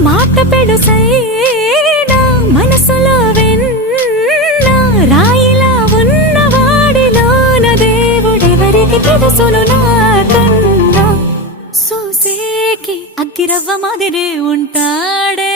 మాట పెడుసైనా మనసులో వెన్న రాయిలా ఉన్నవాడిలోన దేవుడెవరికి తెలుసును నాకన్నా. సూసేకి అగ్గిరవ్వ మాదిరే ఉంటాడే